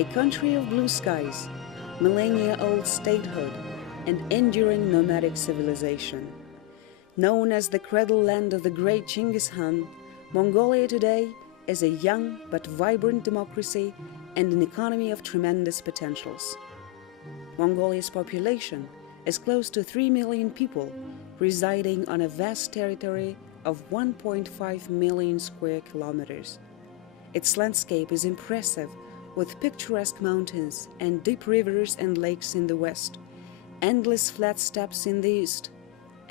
a country of blue skies, millennia-old statehood, and enduring nomadic civilization. Known as the cradle land of the great Genghis Khan, Mongolia today is a young but vibrant democracy and an economy of tremendous potentials. Mongolia's population is close to 3 million people, residing on a vast territory of 1.5 million square kilometers. Its landscape is impressive, with picturesque mountains and deep rivers and lakes in the west, endless flat steppes in the east,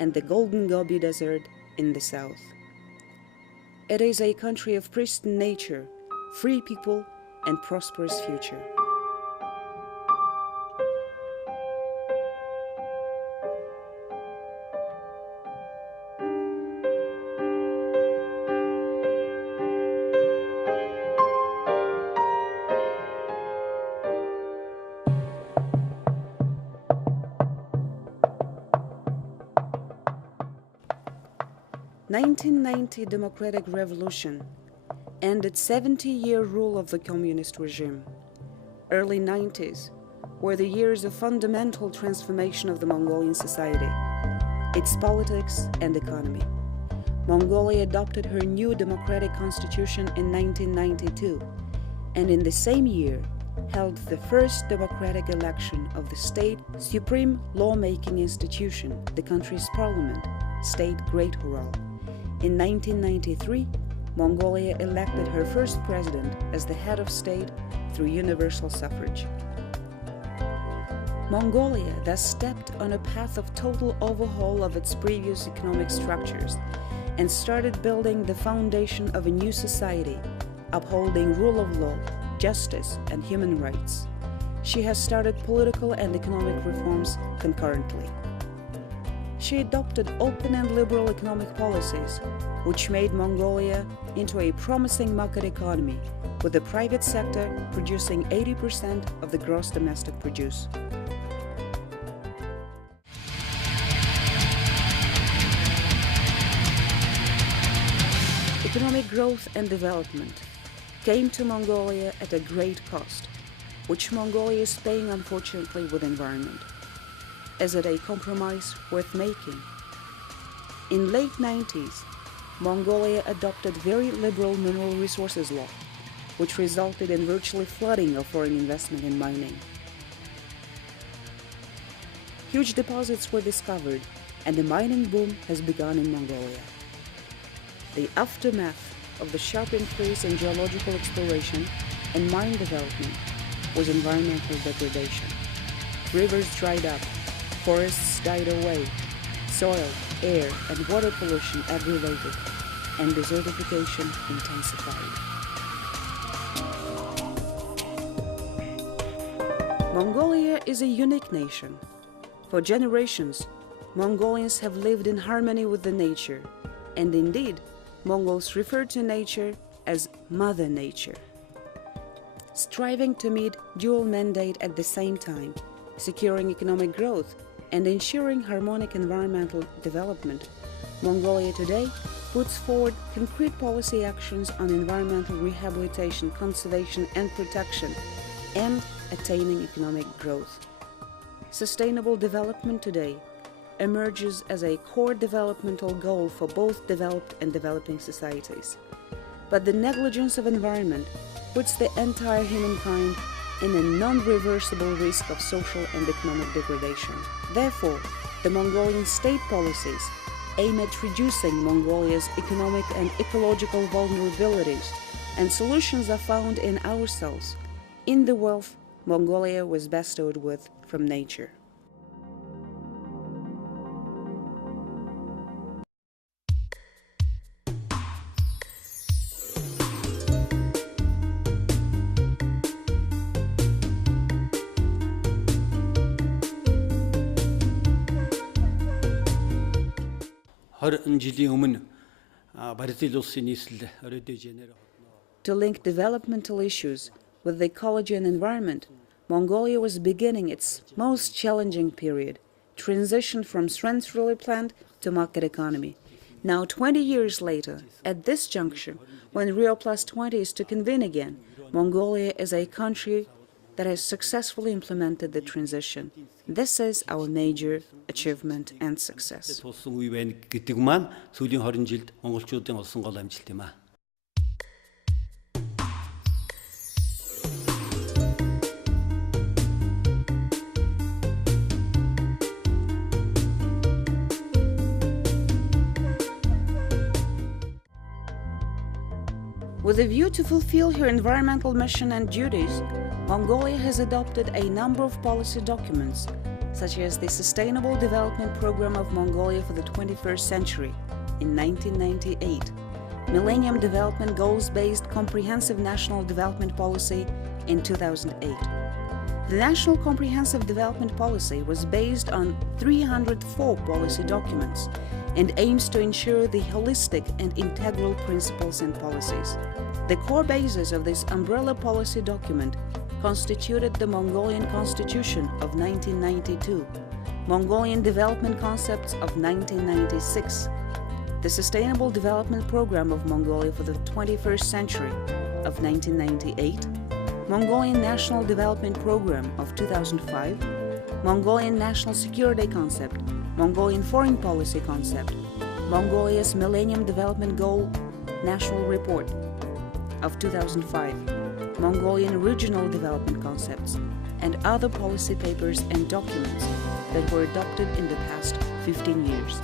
and the Golden Gobi Desert in the south. It is a country of pristine nature, free people, and prosperous future. The 1990 Democratic Revolution ended 70-year rule of the communist regime. Early 90s were the years of fundamental transformation of the Mongolian society, its politics and economy. Mongolia adopted her new democratic constitution in 1992, and in the same year held the first democratic election of the state supreme lawmaking institution, the country's parliament, State Great Hural. In 1993, Mongolia elected her first president as the head of state through universal suffrage. Mongolia thus stepped on a path of total overhaul of its previous economic structures and started building the foundation of a new society, upholding rule of law, justice, and human rights. She has started political and economic reforms concurrently. She adopted open and liberal economic policies, which made Mongolia into a promising market economy, with the private sector producing 80% of the gross domestic produce. Economic growth and development came to Mongolia at a great cost, which Mongolia is paying unfortunately with environment. Is it a compromise worth making? In late 90s, Mongolia adopted very liberal mineral resources law, which resulted in virtually flooding of foreign investment in mining. Huge deposits were discovered, and the mining boom has begun in Mongolia. The aftermath of the sharp increase in geological exploration and mine development was environmental degradation. Rivers dried up, forests died away, soil, air, and water pollution aggravated, and desertification intensified. Mongolia is a unique nation. For generations, Mongolians have lived in harmony with the nature, and indeed, Mongols refer to nature as Mother Nature. Striving to meet dual mandate at the same time, securing economic growth and ensuring harmonic environmental development, Mongolia today puts forward concrete policy actions on environmental rehabilitation, conservation and protection, and attaining economic growth. Sustainable development today emerges as a core developmental goal for both developed and developing societies. But the negligence of environment puts the entire humankind in a non-reversible risk of social and economic degradation. Therefore, the Mongolian state policies aim at reducing Mongolia's economic and ecological vulnerabilities, and solutions are found in ourselves, in the wealth Mongolia was bestowed with from nature. To link developmental issues with the ecology and environment, Mongolia was beginning its most challenging period, transition from strength-really planned to market economy. Now, 20 years later, at this juncture, when RIO+20 is to convene again, Mongolia is a country that has successfully implemented the transition. This is our major achievement and success. Тулсан үе байна гэдэг маань сүүлийн 20 жилд монголчуудын олсон гол амжилт юм а. With a view to fulfill her environmental mission and duties, Mongolia has adopted a number of policy documents, such as the Sustainable Development Program of Mongolia for the 21st century in 1998, Millennium Development Goals-based Comprehensive National Development Policy in 2008. The National Comprehensive Development Policy was based on 304 policy documents and aims to ensure the holistic and integral principles and policies. The core basis of this umbrella policy document constituted the Mongolian Constitution of 1992, Mongolian Development Concepts of 1996, the Sustainable Development Program of Mongolia for the 21st century of 1998, Mongolian National Development Program of 2005, Mongolian National Security Concept, Mongolian Foreign Policy Concept, Mongolia's Millennium Development Goal National Report of 2005, Mongolian Regional Development Concepts, and other policy papers and documents that were adopted in the past 15 years.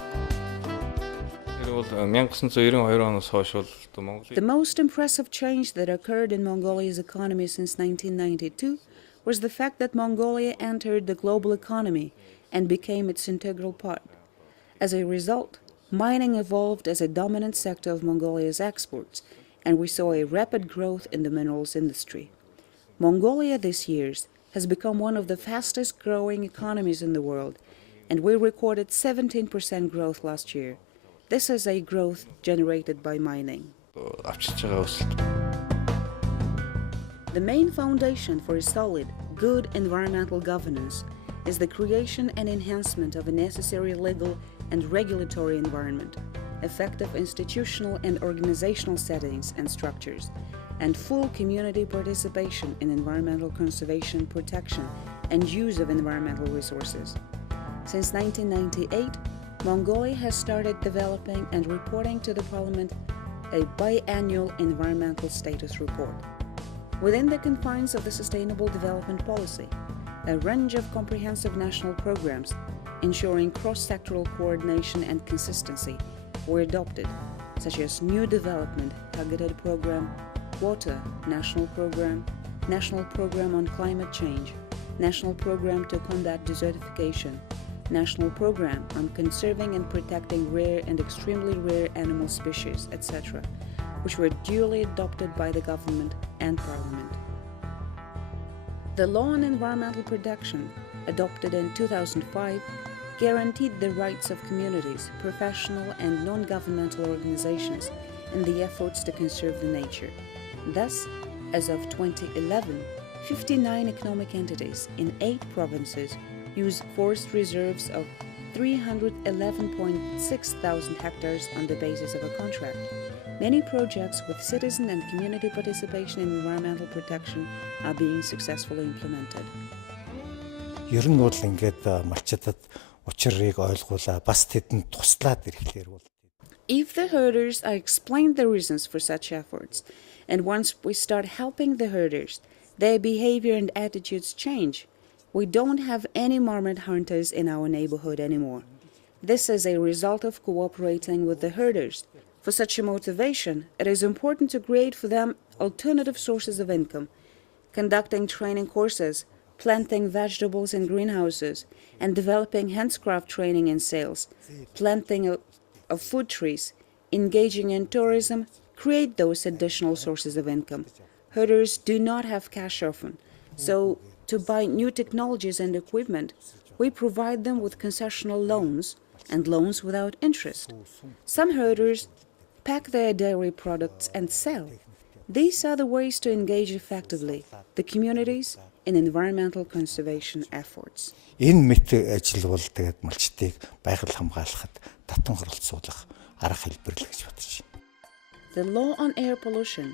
The most impressive change that occurred in Mongolia's economy since 1992 was the fact that Mongolia entered the global economy and became its integral part. As a result, mining evolved as a dominant sector of Mongolia's exports, and we saw a rapid growth in the minerals industry. Mongolia this year has become one of the fastest growing economies in the world, and we recorded 17% growth last year. This is a growth generated by mining. The main foundation for a solid, good environmental governance is the creation and enhancement of a necessary legal and regulatory environment, effective institutional and organizational settings and structures, and full community participation in environmental conservation, protection, and use of environmental resources. Since 1998, Mongolia has started developing and reporting to the Parliament a biannual environmental status report. Within the confines of the Sustainable Development Policy, a range of comprehensive national programs ensuring cross-sectoral coordination and consistency were adopted, such as New Development Targeted Program, Water National Program on Climate Change, National Program to Combat Desertification, National Program on Conserving and Protecting Rare and Extremely Rare Animal Species, etc., which were duly adopted by the government and Parliament. The Law on Environmental Protection, adopted in 2005, guaranteed the rights of communities, professional and non-governmental organizations in the efforts to conserve the nature. Thus, as of 2011, 59 economic entities in 8 provinces use forest reserves of 311.6 thousand hectares on the basis of a contract. Many projects with citizen and community participation in environmental protection are being successfully implemented. Ер нь бол ингээд малчдад учрыг ойлгуулаа бас тэдэнд туслаад ирэхлээр бол If the herders are explained the reasons for such efforts, and once we start helping the herders, their behavior and attitudes change. We don't have any marmot hunters in our neighborhood anymore. This is a result of cooperating with the herders. For such a motivation, it is important to create for them alternative sources of income, conducting training courses, planting vegetables in greenhouses, and developing handcraft training and sales, planting of food trees, engaging in tourism, create those additional sources of income. Herders do not have cash often, so to buy new technologies and equipment, we provide them with concessional loans and loans without interest. Some herders pack their dairy products and sell. These are the ways to engage effectively the communities in environmental conservation efforts. Энэ мэт ажил бол тэгээд малчдыг байгаль хамгаалахад татан оролцуулах арга хэлбэр л гэж бодож байна. The law on air pollution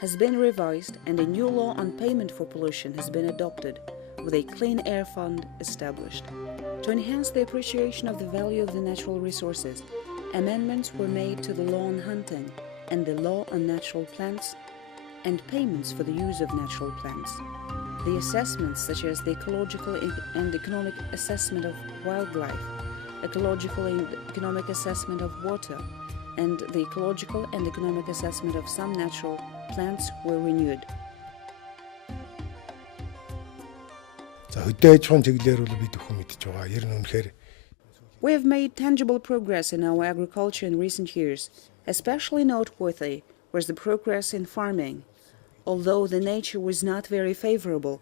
has been revised and a new law on payment for pollution has been adopted, with a Clean Air Fund established. To enhance the appreciation of the value of the natural resources, amendments were made to the law on hunting and the law on natural plants and payments for the use of natural plants. The assessments such as the ecological and economic assessment of wildlife, ecological and economic assessment of water, and the ecological and economic assessment of some natural plants were renewed. За хөдөө аж ахуйн чиглэлээр бол бид өхөн мэдж байгаа. Ер нь үнэхээр We have made tangible progress in our agriculture in recent years. Especially noteworthy was the progress in farming. Although the nature was not very favorable,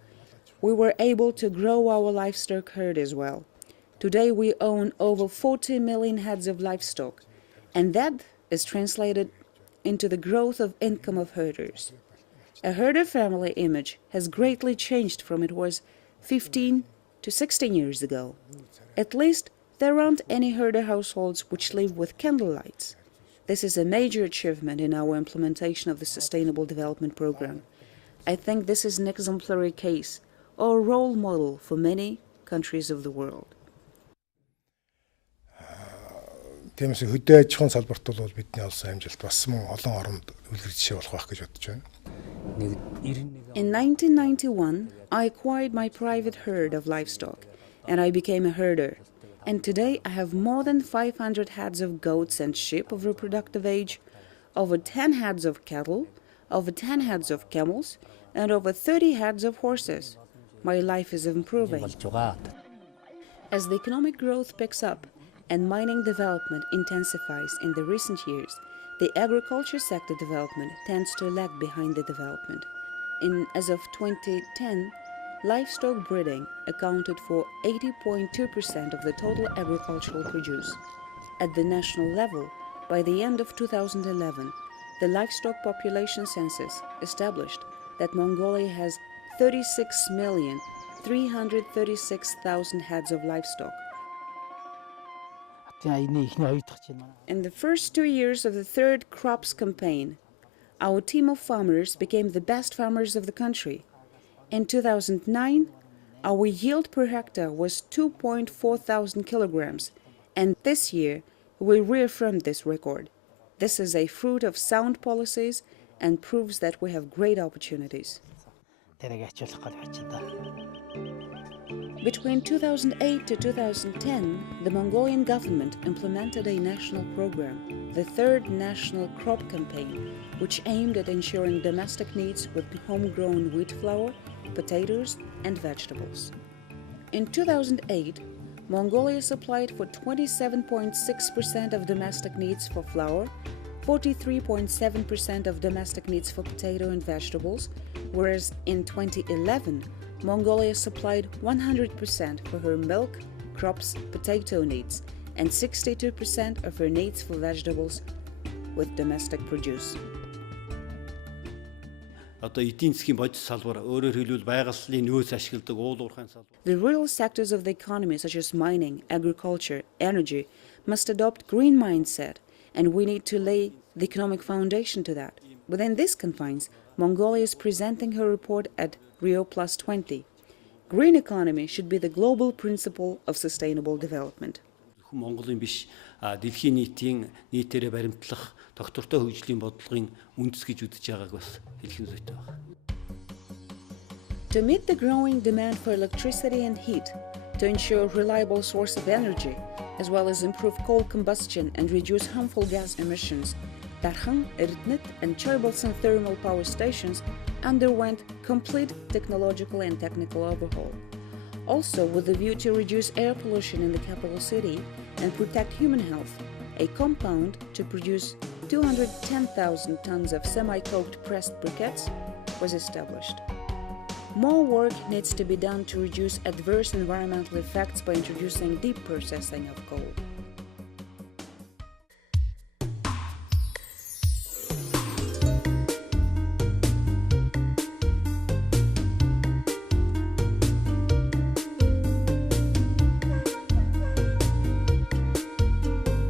we were able to grow our livestock herd as well. Today we own over 40 million heads of livestock, and that is translated into the growth of income of herders. A herder family image has greatly changed from it was 15 to 16 years ago. At least there aren't any herder households which live with candlelights. This is a major achievement in our implementation of the Sustainable Development Program. I think this is an exemplary case or role model for many countries of the world. Тиймээс хөдөө аж ахуйн салбарт бол бидний олсон амжилт бас мөн олон оронд үлгэр жишээ болох байх гэж бодож байна. In 1991, I acquired my private herd of livestock, and I became a herder. And today I have more than 500 heads of goats and sheep of reproductive age, over 10 heads of cattle, over 10 heads of camels, and over 30 heads of horses. My life is improving. As the economic growth picks up and mining development intensifies in the recent years, the agriculture sector development tends to lag behind the development. As of 2010, livestock breeding accounted for 80.2% of the total agricultural produce. At the national level, by the end of 2011, the livestock population census established that Mongolia has 36,336,000 heads of livestock. In the first 2 years of the third crops campaign, our team of farmers became the best farmers of the country. In 2009, our yield per hectare was 2.4 thousand kilograms, and this year we reaffirmed this record. This is a fruit of sound policies and proves that we have great opportunities. Between 2008 to 2010, the Mongolian government implemented a national program, the Third National Crop Campaign, which aimed at ensuring domestic needs with homegrown wheat flour, potatoes, and vegetables. In 2008, Mongolia supplied for 27.6% of domestic needs for flour, 43.7% of domestic needs for potato and vegetables, whereas in 2011, Mongolia supplied 100% for her milk, crops, potato needs, and 62% of her needs for vegetables with domestic produce. The real sectors of the economy, such as mining, agriculture, energy, must adopt green mindset, and we need to lay the economic foundation to that. Within these confines, Mongolia is presenting her report at RIO+20. Green economy should be the global principle of sustainable development. Монголын биш дэлхийн нийтээрээ баримтлах доктортой хөгжлийн бодлогын үндэс гэж үзэж байгааг бас хэлэх зүйтэй байна. To meet the growing demand for electricity and heat, to ensure reliable source of energy, as well as improve coal combustion and reduce harmful gas emissions, Darkhan, Eritnit, and Choibalsan thermal power stations underwent complete technological and technical overhaul. Also, with the view to reduce air pollution in the capital city and protect human health, a compound to produce 210,000 tons of semi-coaked pressed briquettes was established. More work needs to be done to reduce adverse environmental effects by introducing deep processing of coal.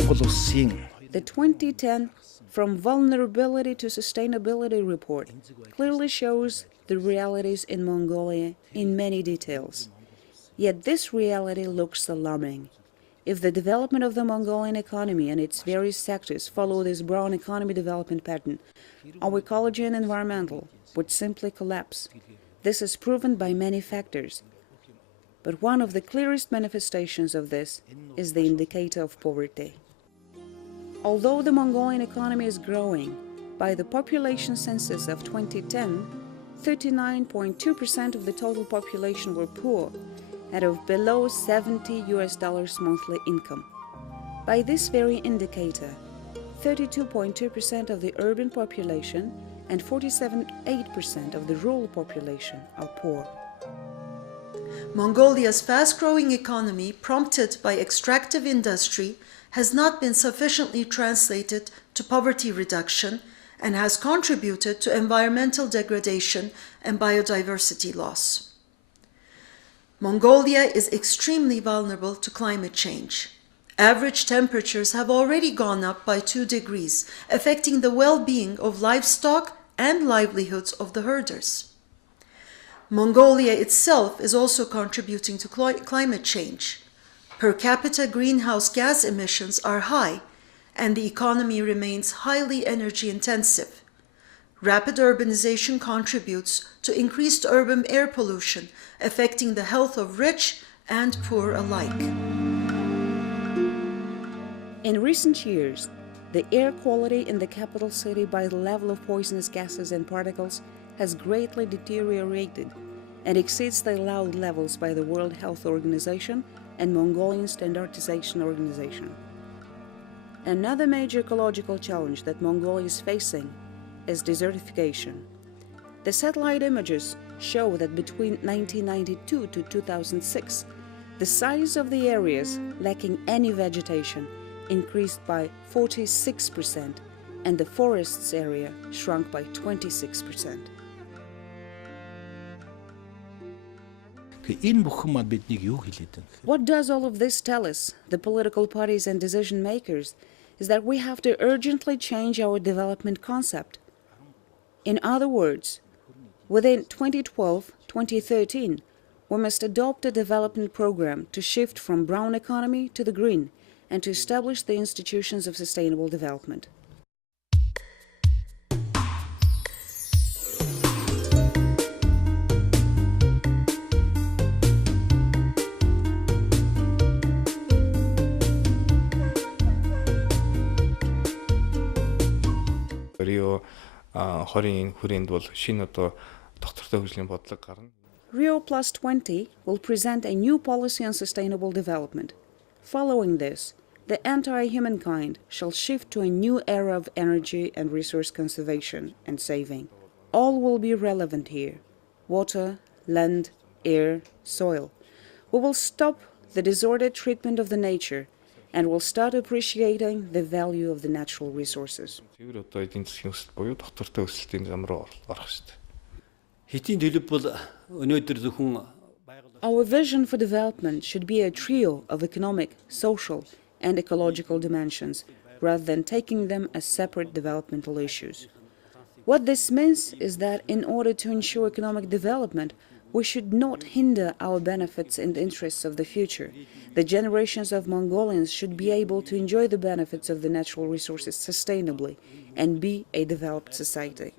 Улсын The 2010 From Vulnerability to Sustainability report clearly shows the realities in Mongolia in many details. Yet this reality looks alarming. If the development of the Mongolian economy and its various sectors follow this brown economy development pattern, our ecology and environmental would simply collapse. This is proven by many factors. But one of the clearest manifestations of this is the indicator of poverty. Although the Mongolian economy is growing, by the population census of 2010, 39.2% of the total population were poor and of below $70 monthly income. By this very indicator, 32.2% of the urban population and 47.8% of the rural population are poor. Mongolia's fast-growing economy, prompted by extractive industry, has not been sufficiently translated to poverty reduction and has contributed to environmental degradation and biodiversity loss. Mongolia is extremely vulnerable to climate change. Average temperatures have already gone up by 2 degrees, affecting the well-being of livestock and livelihoods of the herders. Mongolia itself is also contributing to climate change. Per capita greenhouse gas emissions are high, and the economy remains highly energy intensive. Rapid urbanization contributes to increased urban air pollution, affecting the health of rich and poor alike. In recent years, the air quality in the capital city by the level of poisonous gases and particles has greatly deteriorated and exceeds the allowed levels by the World Health Organization and Mongolian Standardization Organization. Another major ecological challenge that Mongolia is facing is desertification. The satellite images show that between 1992 to 2006, the size of the areas lacking any vegetation increased by 46% and the forests area shrunk by 26%. What does all of this tell us, the political parties and decision makers, is that we have to urgently change our development concept. In other words, within 2012-2013, we must adopt a development program to shift from brown economy to the green and to establish the institutions of sustainable development. RIO+20 will present a new policy on sustainable development. Following this, the entire humankind shall shift to a new era of energy and resource conservation and saving. All will be relevant here: water, land, air, soil. We will stop the disordered treatment of the nature and will start appreciating the value of the natural resources. Our vision for development should be a trio of economic, social, and ecological dimensions, rather than taking them as separate developmental issues. What this means is that in order to ensure economic development, we should not hinder our benefits and interests of the future. The generations of Mongolians should be able to enjoy the benefits of the natural resources sustainably and be a developed society.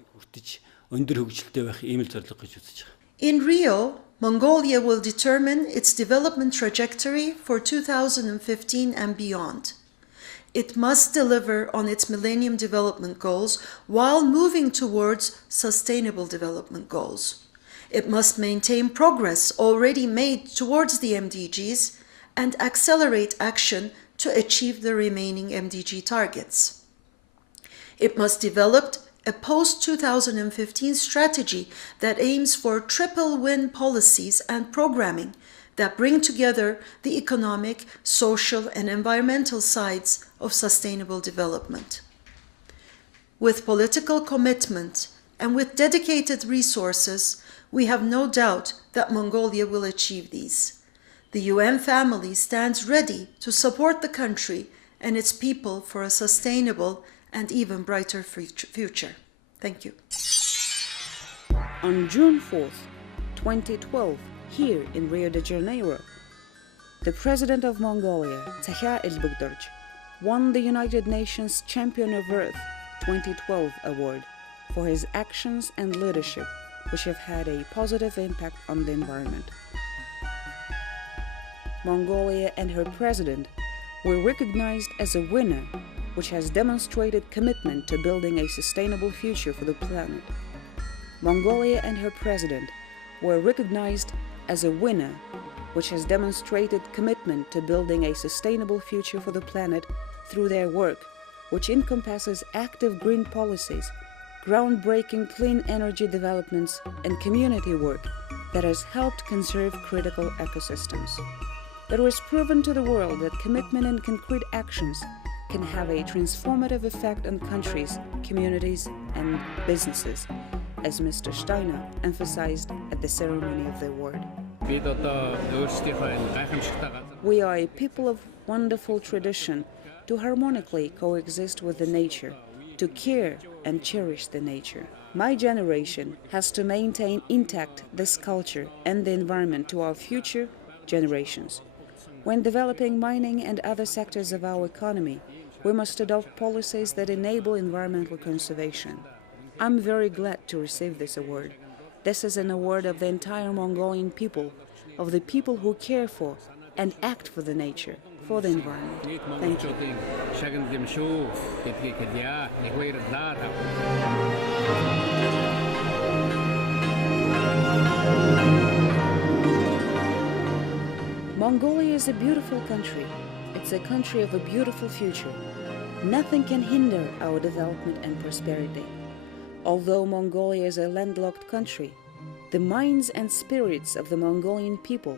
In Rio, Mongolia will determine its development trajectory for 2015 and beyond. It must deliver on its Millennium Development Goals while moving towards Sustainable Development Goals. It must maintain progress already made towards the MDGs and accelerate action to achieve the remaining MDG targets. It must develop a post-2015 strategy that aims for triple-win policies and programming that bring together the economic, social, and environmental sides of sustainable development. With political commitment and with dedicated resources, we have no doubt that Mongolia will achieve these. The UN family stands ready to support the country and its people for a sustainable and even brighter future. Thank you. On June 4th, 2012, here in Rio de Janeiro, the President of Mongolia, Taha El-Bugdarj, won the United Nations Champion of Earth 2012 award for his actions and leadership, which have had a positive impact on the environment. Mongolia and her president were recognized as a winner, which has demonstrated commitment to building a sustainable future for the planet. Mongolia and her president were recognized as a winner, which has demonstrated commitment to building a sustainable future for the planet through their work, which encompasses active green policies, groundbreaking clean energy developments, and community work that has helped conserve critical ecosystems. It was proven to the world that commitment and concrete actions can have a transformative effect on countries, communities, and businesses, as Mr. Steiner emphasized at the ceremony of the award. We are a people of wonderful tradition to harmonically coexist with the nature, to care and cherish the nature. My generation has to maintain intact this culture and the environment to our future generations. When developing mining and other sectors of our economy, we must adopt policies that enable environmental conservation. I'm very glad to receive this award. This is an award of the entire Mongolian people, of the people who care for and act for the nature, for the environment. Thank you. Mongolia is a beautiful country. It's a country of a beautiful future. Nothing can hinder our development and prosperity. Although Mongolia is a landlocked country, the minds and spirits of the Mongolian people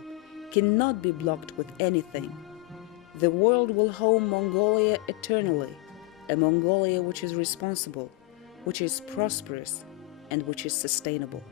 cannot be blocked with anything. The world will home Mongolia eternally, a Mongolia which is responsible, which is prosperous, and which is sustainable.